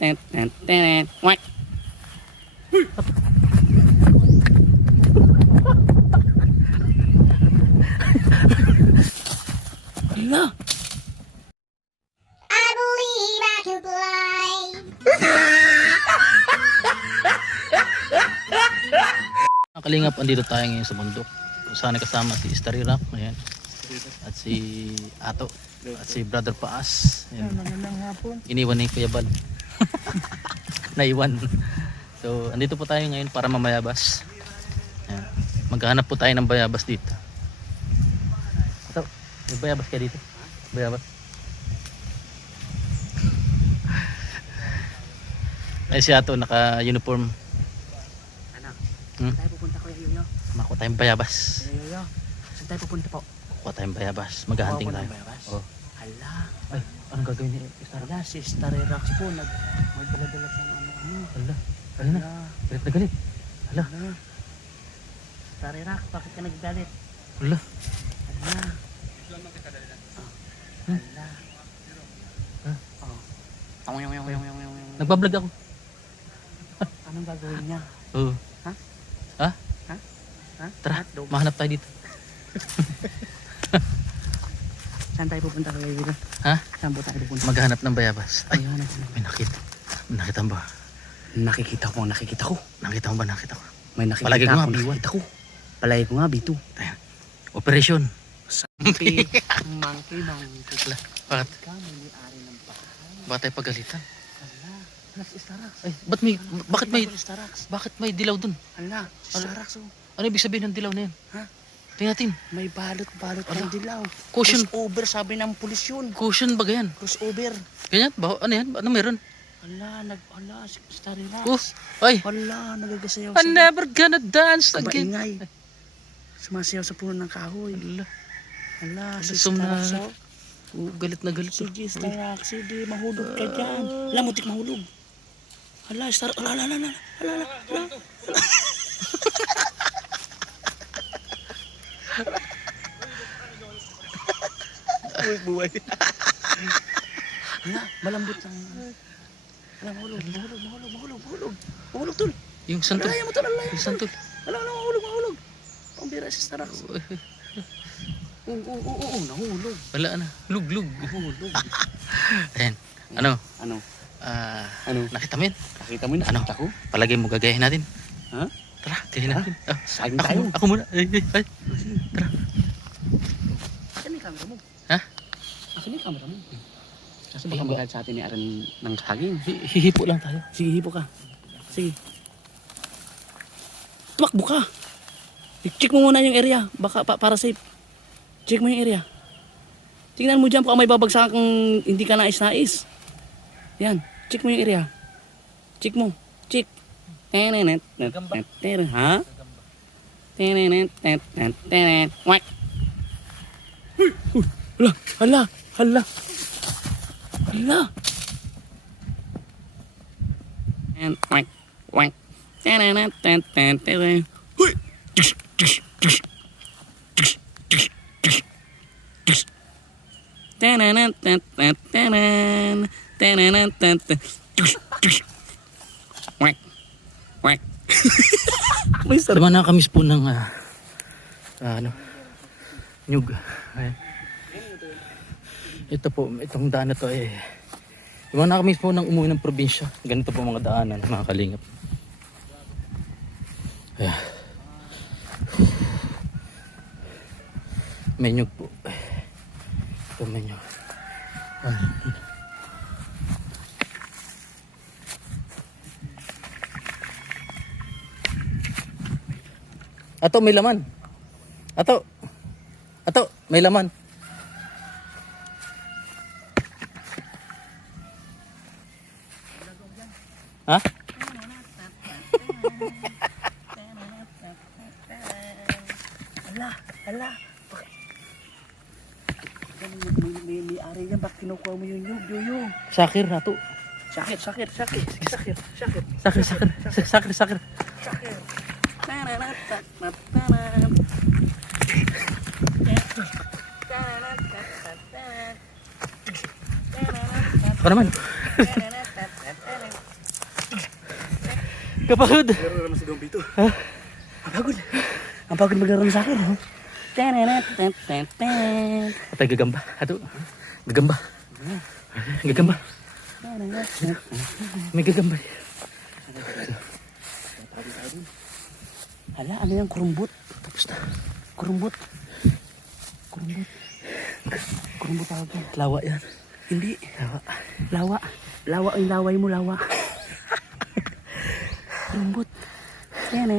Whack. Hala. I believe I can fly. Kalingap, andito tayo ngayon sa bundok. Kung saan kasama si Starry Rock, ayan. At si Ato, at si Brother Paas. Ayan. Iniwan ni Kuya Bal. Naiwan. So, andito po tayo ngayon para mamayabas. Ayan. Maghahanap po tayo ng bayabas dito. Ato, may bayabas ka dito? Bayabas. Ay si Ato, naka-uniform. Saan tayo pupunta, Kuya Yoyo? Makuha tayong bayabas. Kuya Yoyo, saan tayo pupunta po? Kuha tayong bayabas. Maghahunting Kuha tayo. ng bayabas? Oh. Hala. Ay, anong gagawin ni Starry? Hala, si Starry Rocks po. Magdala-dala sa ano. Hala, ayun na. Galit na galit. Hala, Hala. Starry Rocks, bakit ka naggalit? hala. Hala. Hmm? Hala. Huh? Oh. Nagbablog ako. Anong gagawin niya? Oo. Ha? Ha? Ha? Ha? Tara, Hotdog. mahanap tayo dito. Saan tayo pupunta, Kuya Yoyo? Ha? Saan po tayo pupunta? Maghanap ng bayabas. Ay, Ayun, may nakita. Nakita mo ba? nakikita ko. Nakita mo ba? Nakita ko. May nakikita Palagi ko nga, ako. B1. Nakikita ko. Palagi ko nga, B2. Ayan. Operasyon. Monkey. Monkey. Hala, bakit? Kami may-ari ng bahay. Bakit tayo pagalitan? Hala. Hala, si Starax. Ay, bakit Si Starax. may dilaw dun? Hala, si Starax. Oh. Ano ibig sabihin ng dilaw na yan? Ha? Tingnan natin. May balot-balot Hala. ng dilaw. Caution. Crossover, sabi ng pulis yun. Caution ba yan? Crossover. Ganyan? Ano yan? Ano meron? Hala, si Starry Rocks. Oh, ay. Hala, nagagasayaw I'm never gonna dance Ang again. maingay. Sumasayaw sa puno ng kahoy. Hala, Hala, si Sum na- Starax. Oh. galit na galit. Sige, Starax. Sige, mahulog ka dyan. Hala, mutik mahulog. Hala, Starax. Hala. Buhay. Hala, malambot lang. Hala, mahulog. Mahulog, tol. Yung santol. Alaya mo, tol. Alaya Yung mo, tol. santol. Hala, mahulog. Pambira si Starax. Oo, nahulog. Wala na. Lug. Nahulog. Ayan. Ano? Ano? Ano? Nakita mo yun? Nakita mo yun? Ano? Nakita ko? Palagay mo gagayahin natin. Ha? Tara, gayahin natin. Ah, Saging tayo. ako muna. Ay. Tara. Asan yung camera mo? Ha? Asan yung camera mo? Kasi baka magalit sa atin ni Aaron ng saging. Hihipo lang tayo. Sige, hipo ka. Sige. Tumakbo ka. I-check mo muna yung area. Baka para safe. Check mo yung area. Tingnan mo dyan kung may babagsakan kung hindi ka nais-nais. Yan. Check mo yung area. Check mo. Check. Ha? Whack. Hala. And whack. Whack. May sarap. Tama na kami po ng nyug. Ayan. Ito po, itong daan na to Tama na kami po ng umuwi ng probinsya. Ganito po mga daanan, mga kalingap. Ayan. May nyug po. Ito may nyug. Ato, may laman. Ato, may laman. Ha? Hala. May ari yan. Bakit kinukuha mo yung yoyo? Sakir na to. Sakit. Sakir. Sakit. Apa naman? Kapagod. Laro naman si Gompito. Ha? Ang pagod. Ang pagod maglaro sa akin. Oh. Patay gagamba. Ato. Gagamba. Gagamba. May gagamba. Hala, ano yung kurumbot? Tapos na. Kurumbot. Kurumbot. Kurumbot tawag yan. Lawa yan. Hindi. Lawa. Lawa. Lawa yung laway mo, lawa. Kurumbot. Thank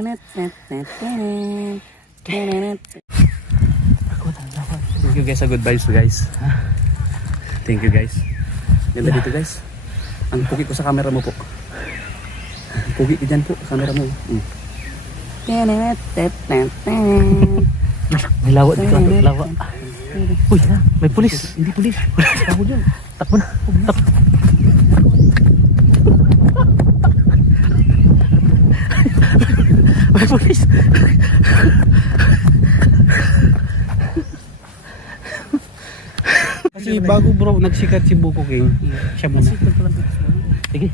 you guys sa good vibes guys. Thank you guys. Ganda dito guys. Ang pugi ko sa camera mo po. Ang pugi ko dyan po sa camera mo. May lawa dito. Lawa. Uy, may pulis. Hindi pulis. Ako dyan. Takbo na. Takbo. May pulis. Kasi bago bro nagsikat si Buko King, siya muna. Sige.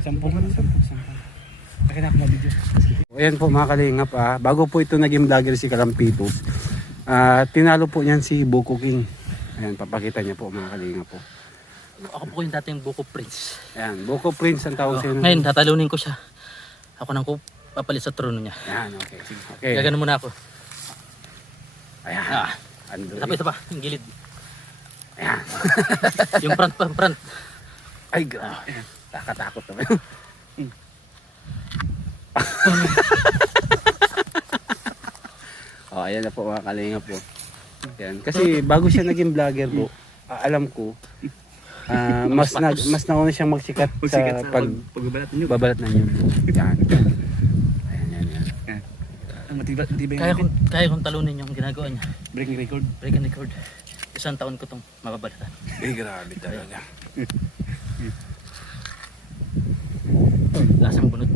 Sampung. Nakita ko na video. Ayan po mga kalingap, bago po ito naging vlogger si Kalampitos, tinalo po niyan si Buko King. Ayan, papakita niya po mga kalingap po. Ako po yung dating Buko Prince. Ayan, Buko Prince ang tawag sa'yo. Ngayon, tatalunin ko siya. Ako nang papalit sa trono niya. Ayan, okay. Sige. Okay. Gaganon muna ako. Ayan. Ah, Android. tapos pa, yung gilid. Ayan. Yung front. Ay, grabe. Nakatakot naman. Oh, ayan na po mga kalingap po. Ayan. Kasi bago siya naging vlogger po, alam ko, mas nauna siyang magsikat sa pagbabalat ninyo. babalat na niyo. Yan. Ayan. Ang matibay Kaya kong talunin yung ginagawa niya. breaking record. Break and record. Isang taon ko tong mababalatan. Eh, grabe talaga. Lasang bunot.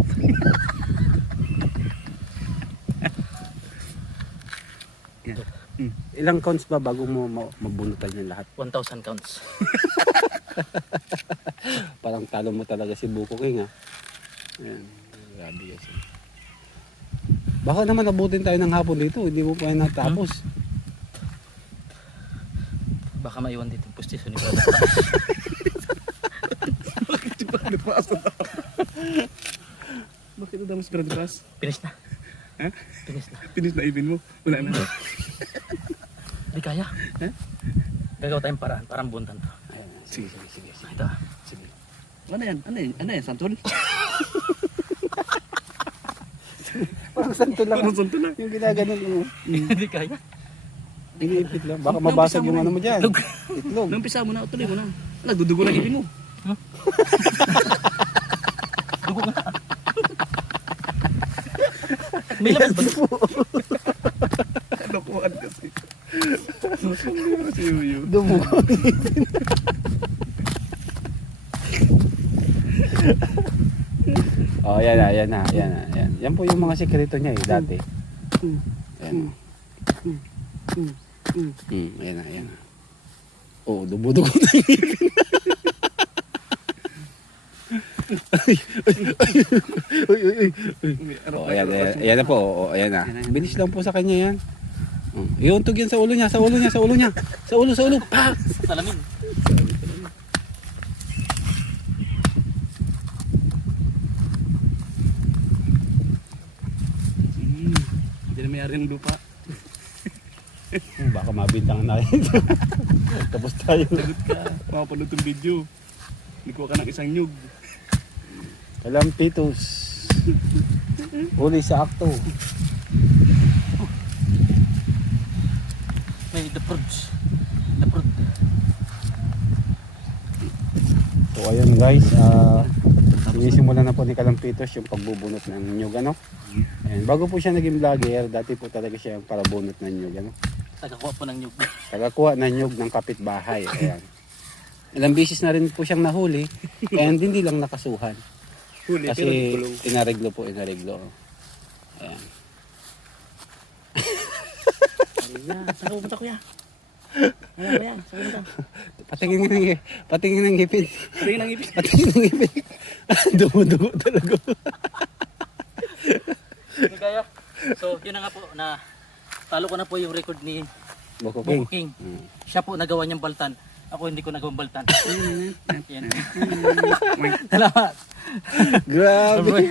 Ilang counts ba bago mo mabunutan yung lahat? 1,000 counts. Parang talo mo talaga si Buko King ha. Ayan. Grabe kasi. Baka naman abutin tayo ng hapon dito, hindi mo pa yan natapos. Baka maiwan dito yung pustiso ni Brother. Bakit ito daw mas brand class? Finish na. Ha? Finish na. Finish na ipin mo. Wala na. Hindi kaya. Ha? Gagawa tayong parang buntan to. Ayan. Sige. Ito. Sige. Ano yan? Ano yan? Santol? Parang santo lang. Parang santo lang. Yung ginaganon mo. Hindi kaya. Iniipit lang. Baka mabasag yung ano mo dyan. Itlog. Nampisa mo na. Tuloy mo na. Nagdudugo lang ipin mo. Dugo nga. May laman ba? Lokohan kasi. Si Yuyu. Dumugo. Oh, yan na. Yan po yung mga sekreto niya dati. Ayan. Ayan na. Oh, dumudugo na yung ngipin. Uy. Oh, ayan na po. Oh, ayan na. Bilis lang po sa kanya yan. Iuntog yan sa ulo niya. Sa ulo. Pa! Salamin. Hindi na mayari ng lupa. Baka mabintangan natin. Tapos tayo. Sagot ka. Makapanood ng video. Nagkuha ka ng isang nyug. Kalampitos. Uli sa akto. May the prudes. So ayun guys, sinisimulan na po ni Kalampitos yung pagbubunot ng nyug, ano? Ayan, bago po siya naging vlogger, dati po talaga siya yung parabunot ng nyug, ano? Tagakuha po ng nyug. Tagakuha ng nyug ng kapitbahay. Ayan. Ilang beses na rin po siyang nahuli and hindi lang nakasuhan. Huli, Kasi pero kulong. inareglo. Ayan. Saan ka pupunta kuya? Ayan. Saan ka pupunta? Patingin ng ngipin. Tingin ang ipin. Patingin ng ngipin. Dumudugo talaga. Kaya, so yun na nga po na talo ko na po yung record ni Boko Boko King. King. Siya po nagawa niyang baltan. Ako hindi ko nagawang baltan. Yan. Salamat. Grabe.